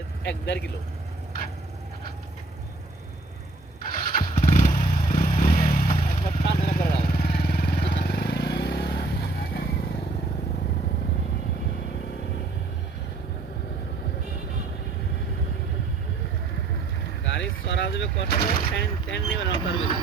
1-1.5 kilo একবার টানে করে দাও। গাড়ি চড়া যাবে কষ্ট, ট্যান নেবে না তার বেশি।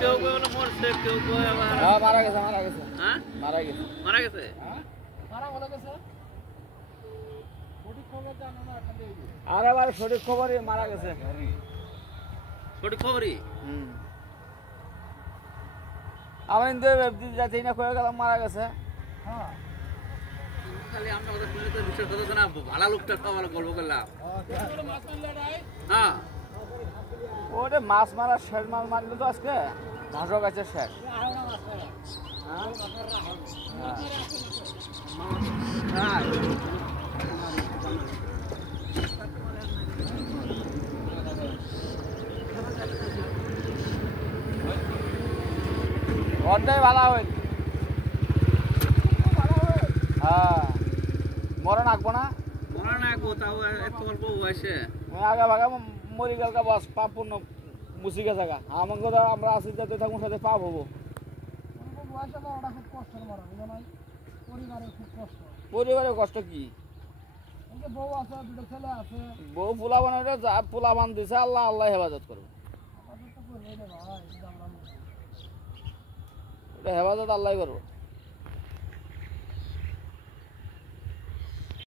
কেউ কেউ মরছে, কেউ কেউ আবার মারা গেছে। হ্যাঁ মারা গেছে। মারা গেছে। আর আবার সঠিক খবরই মারা গেছে। সঠিক খবরই আমি যাতে না কয়ে গেলাম মারা গেছে। খালি আমরা কথা শুনলে তো বিশ্বাস করতেছে না, ভালো লোকটা সবার গল্প করলাম। হ্যাঁ ওরে মাছ মারা শেষ, মাছ মারলো তো আজকে ভাসো গেছে শেষ। অর্ধেক ভালো হয়। হ্যাঁ মরণ আঁকবো না, মনে না গো, তাও এত অল্প বয়সে আগা ভাগা মরি গেল বাস পাপ পূর্ণ মুসি গেছে গা। আমাকে আমরা আসি যাতে থাকুন সাথে পাপ হবো। পরিবারের কষ্ট কি? বউ পোলা বানাইলে যা পোলা বান দিছে, আল্লাহ আল্লাহ হেফাজত করবে। হেফাজত আল্লাহ করবো।